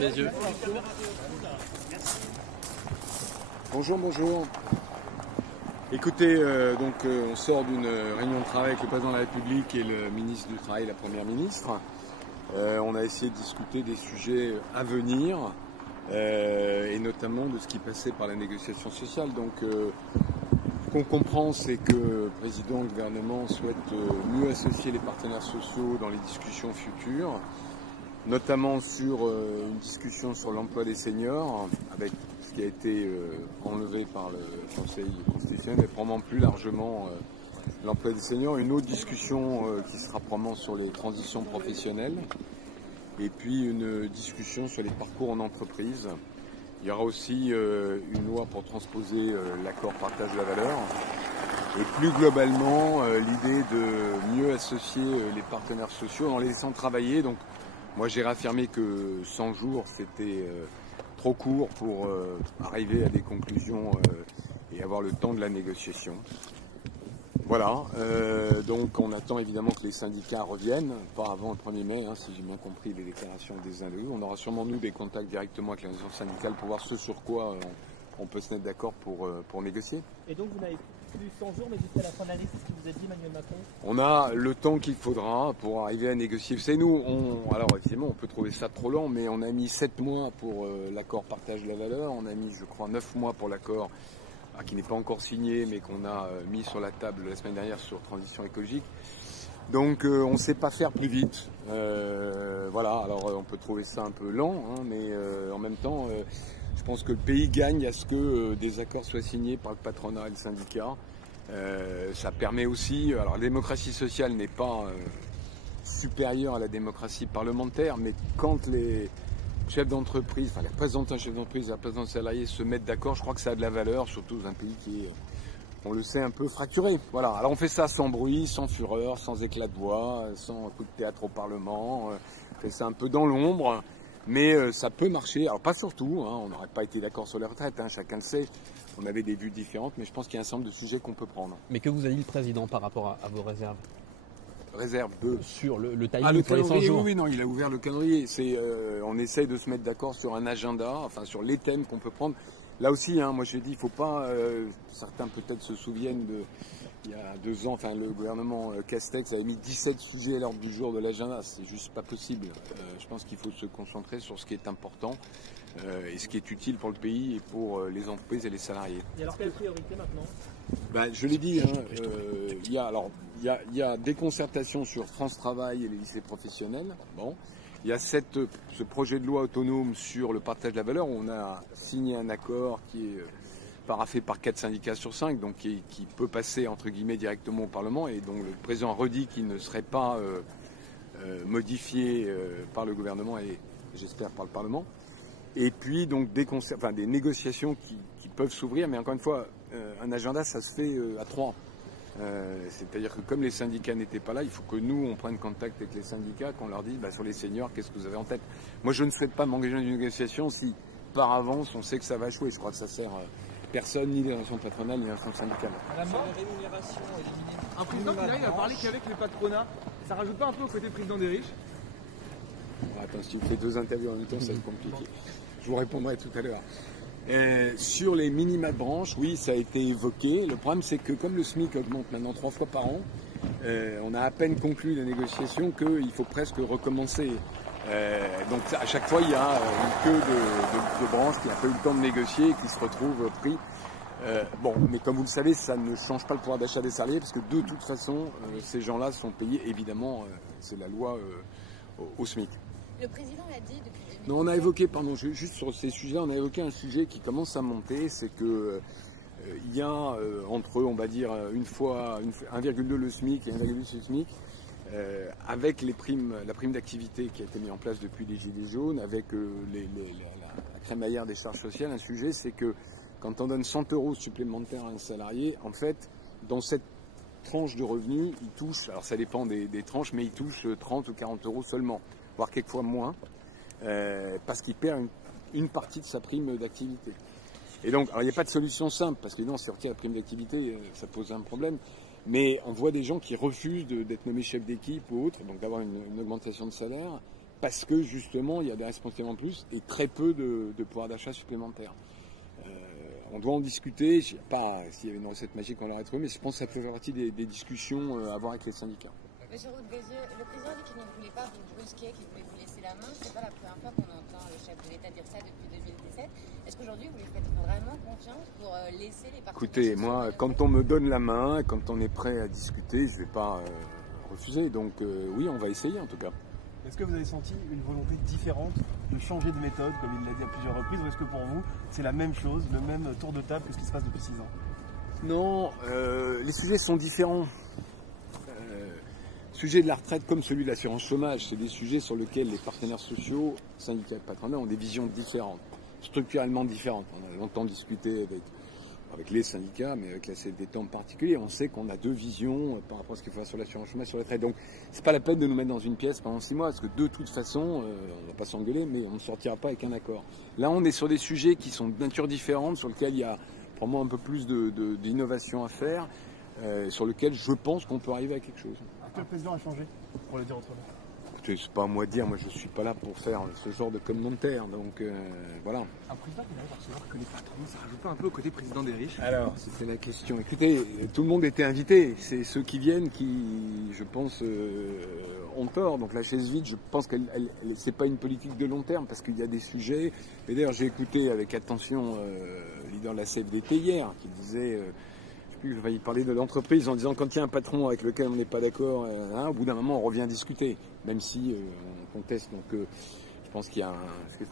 Bézieux. Bonjour, bonjour. Écoutez, on sort d'une réunion de travail avec le président de la République et le ministre du Travail et la première ministre. On a essayé de discuter des sujets à venir et notamment de ce qui passait par la négociation sociale. Donc, ce qu'on comprend, c'est que le président et le gouvernement souhaitent mieux associer les partenaires sociaux dans les discussions futures, notamment sur une discussion sur l'emploi des seniors, avec ce qui a été enlevé par le Conseil constitutionnel, et probablement plus largement l'emploi des seniors. Une autre discussion qui sera probablement sur les transitions professionnelles, et puis une discussion sur les parcours en entreprise. Il y aura aussi une loi pour transposer l'accord partage de la valeur. Et plus globalement, l'idée de mieux associer les partenaires sociaux en les laissant travailler. Donc, moi, j'ai réaffirmé que 100 jours, c'était trop court pour arriver à des conclusions et avoir le temps de la négociation. Voilà, donc on attend évidemment que les syndicats reviennent, pas avant le 1er mai, si j'ai bien compris les déclarations des uns des autres. On aura sûrement, nous, des contacts directement avec l'organisation syndicale pour voir ce sur quoi on peut se mettre d'accord pour négocier. Et donc vous n'avez plus 100 jours, mais jusqu'à la fin de l'année, c'est ce que vous a dit Emmanuel Macron? On a le temps qu'il faudra pour arriver à négocier. Vous savez, nous, alors évidemment, on peut trouver ça trop lent, mais on a mis 7 mois pour l'accord partage de la valeur, on a mis, je crois, 9 mois pour l'accord qui n'est pas encore signé, mais qu'on a mis sur la table la semaine dernière sur transition écologique. Donc on ne sait pas faire plus vite. Voilà, alors on peut trouver ça un peu lent, mais en même temps, je pense que le pays gagne à ce que des accords soient signés par le patronat et le syndicat. Ça permet aussi, alors la démocratie sociale n'est pas supérieure à la démocratie parlementaire, mais quand les chefs d'entreprise, enfin les représentants chefs d'entreprise et les représentants salariés se mettent d'accord, je crois que ça a de la valeur, surtout dans un pays qui est, on le sait, un peu fracturé. Voilà. Alors on fait ça sans bruit, sans fureur, sans éclat de voix, sans coup de théâtre au Parlement, on fait ça un peu dans l'ombre, mais ça peut marcher. Alors pas surtout, on n'aurait pas été d'accord sur les retraites, chacun le sait, on avait des vues différentes, mais je pense qu'il y a un certain nombre de sujets qu'on peut prendre. Mais que vous a dit le président par rapport à vos réserves? Réserve de... Sur le timing le pour les 100 calendrier, jours. oui, non, il a ouvert le calendrier. On essaye de se mettre d'accord sur un agenda, enfin sur les thèmes qu'on peut prendre. Là aussi, moi je dis, il ne faut pas, certains peut-être se souviennent il y a 2 ans, enfin le gouvernement Castex avait mis 17 sujets à l'ordre du jour de l'agenda, c'est juste pas possible. Je pense qu'il faut se concentrer sur ce qui est important et ce qui est utile pour le pays et pour les entreprises et les salariés. Et alors quelle priorité maintenant? Je l'ai dit, il y a des concertations sur France Travail et les lycées professionnels. Bon. Il y a ce projet de loi autonome sur le partage de la valeur où on a signé un accord qui est paraphé par 4 syndicats sur 5, donc qui peut passer entre guillemets directement au Parlement et dont le président redit qu'il ne serait pas modifié par le gouvernement et j'espère par le Parlement. Et puis donc des négociations qui peuvent s'ouvrir, mais encore une fois, un agenda ça se fait à 3. C'est-à-dire que comme les syndicats n'étaient pas là, il faut que nous, on prenne contact avec les syndicats, qu'on leur dise sur les seniors, qu'est-ce que vous avez en tête. Moi, je ne souhaite pas m'engager dans une négociation si, par avance, on sait que ça va échouer. Je crois que ça sert personne, ni les relations patronales, ni les relations syndicales. Un président qui arrive à parler qu'avec les patronats, ça rajoute pas un peu au côté président des riches? Attends, si tu me fais 2 interviews en même temps, ça va être compliqué. Je vous répondrai tout à l'heure. Sur les minima de branche, oui, ça a été évoqué. Le problème, c'est que comme le SMIC augmente maintenant 3 fois par an, on a à peine conclu la négociation qu'il faut presque recommencer. Donc à chaque fois, il y a une queue de branches qui n'a pas eu le temps de négocier et qui se retrouvent pris. Mais comme vous le savez, ça ne change pas le pouvoir d'achat des salariés parce que de toute façon, ces gens-là sont payés, évidemment, c'est la loi au SMIC. Le président l'a dit depuis 2017. Non, on a évoqué, juste sur ces sujets-là, on a évoqué un sujet qui commence à monter, c'est que il y a entre, on va dire, 1,2 le SMIC et 1,8 le SMIC, avec la prime d'activité qui a été mise en place depuis les Gilets jaunes, avec la crémaillère des charges sociales, un sujet, c'est que quand on donne 100 € supplémentaires à un salarié, en fait, dans cette tranche de revenus, il touche, alors ça dépend des tranches, mais il touche 30 ou 40 € seulement, voire quelquefois moins, parce qu'il perd une partie de sa prime d'activité. Et donc, alors il n'y a pas de solution simple, parce que non, si on retire la prime d'activité, ça pose un problème. Mais on voit des gens qui refusent d'être nommés chef d'équipe ou autre, donc d'avoir une augmentation de salaire, parce que justement il y a des responsabilités en plus et très peu de pouvoir d'achat supplémentaire. On doit en discuter, je ne sais pas s'il y avait une recette magique on l'aurait trouvé, mais je pense que ça peut faire partie des discussions à avoir avec les syndicats. Monsieur Roux de Bézieux, le président dit qu'il ne voulait pas vous brusquer, qu'il voulait vous laisser la main. Ce n'est pas la première fois qu'on entend le chef de l'État dire ça depuis 2017. Est-ce qu'aujourd'hui vous lui faites vraiment confiance pour laisser les partenaires? Écoutez, moi, quand on me donne la main, quand on est prêt à discuter, je ne vais pas refuser. Donc oui, on va essayer en tout cas. Est-ce que vous avez senti une volonté différente de changer de méthode, comme il l'a dit à plusieurs reprises, ou est-ce que pour vous, c'est la même chose, le même tour de table que ce qui se passe depuis 6 ans? Non, les sujets sont différents. Le sujet de la retraite comme celui de l'assurance chômage, c'est des sujets sur lesquels les partenaires sociaux, syndicats et patronat ont des visions différentes, structurellement différentes. On a longtemps discuté avec les syndicats, mais avec la CFDT en particulier, on sait qu'on a deux visions par rapport à ce qu'il faut faire sur l'assurance chômage, sur la retraite. Donc, c'est pas la peine de nous mettre dans une pièce pendant 6 mois, parce que de toute façon, on va pas s'engueuler, mais on ne sortira pas avec un accord. Là, on est sur des sujets qui sont de nature différente, sur lesquels il y a probablement un peu plus d'innovation à faire, sur lesquels je pense qu'on peut arriver à quelque chose. Est-ce que le président a changé, pour le dire autrement? Écoutez, c'est pas à moi de dire, moi je suis pas là pour faire ce genre de commentaires, donc voilà. Un président qui arrive à recevoir que les patrons, ça rajoute pas un peu au côté président des riches? Alors, c'était la question. Écoutez, tout le monde était invité. C'est ceux qui viennent qui, je pense, ont tort. Donc la chaise vide, je pense que c'est pas une politique de long terme parce qu'il y a des sujets. Et d'ailleurs, j'ai écouté avec attention le leader de la CFDT hier qui disait, il parlait de l'entreprise en disant quand il y a un patron avec lequel on n'est pas d'accord, au bout d'un moment, on revient discuter, même si on conteste. Donc je pense qu'il y a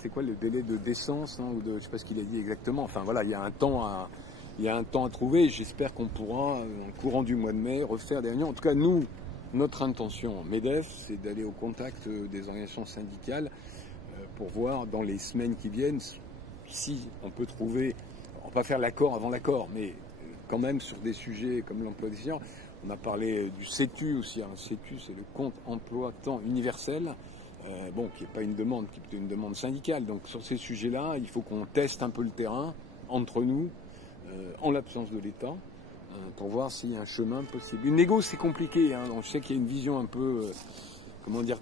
c'est quoi le délai de décence, ou de, je sais pas ce qu'il a dit exactement. Enfin voilà, il y a un temps à trouver. J'espère qu'on pourra, en courant du mois de mai, refaire des réunions. En tout cas, nous, notre intention, MEDEF, c'est d'aller au contact des organisations syndicales pour voir dans les semaines qui viennent si on peut trouver, on va pas faire l'accord avant l'accord, mais quand même sur des sujets comme l'emploi des seniors. On a parlé du CETU aussi. Le CETU, c'est le compte emploi temps universel. Qui n'est pas une demande, qui est plutôt une demande syndicale. Donc sur ces sujets-là, il faut qu'on teste un peu le terrain entre nous, en l'absence de l'État, pour voir s'il y a un chemin possible. Une négo, c'est compliqué. Donc, je sais qu'il y a une vision un peu,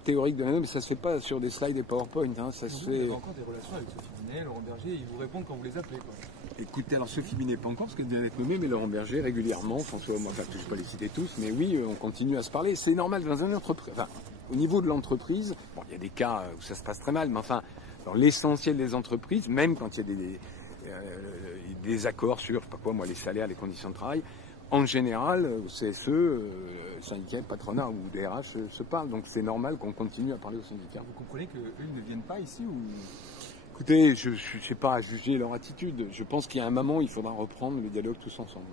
théorique de la négo, mais ça se fait pas sur des slides et PowerPoint. Ça se fait. Vous avez encore des relations avec Sophie Binet, Laurent Berger, ils vous répondent quand vous les appelez, quoi. Écoutez, alors Sophie Binet pas encore, parce qu'elle vient d'être nommée, mais Laurent Berger régulièrement, François, moi, je ne vais pas les citer tous, mais oui, on continue à se parler. C'est normal dans une entreprise. Enfin, au niveau de l'entreprise, il y a des cas où ça se passe très mal, mais enfin, dans l'essentiel des entreprises, même quand il y a des accords sur, je sais pas quoi, les salaires, les conditions de travail, en général, CSE, syndicat, patronat ou DRH se parlent. Donc c'est normal qu'on continue à parler aux syndicats. Vous comprenez qu'eux ne viennent pas ici ou... Écoutez, je ne sais pas à juger leur attitude. Je pense qu'il y a un moment, il faudra reprendre le dialogue tous ensemble.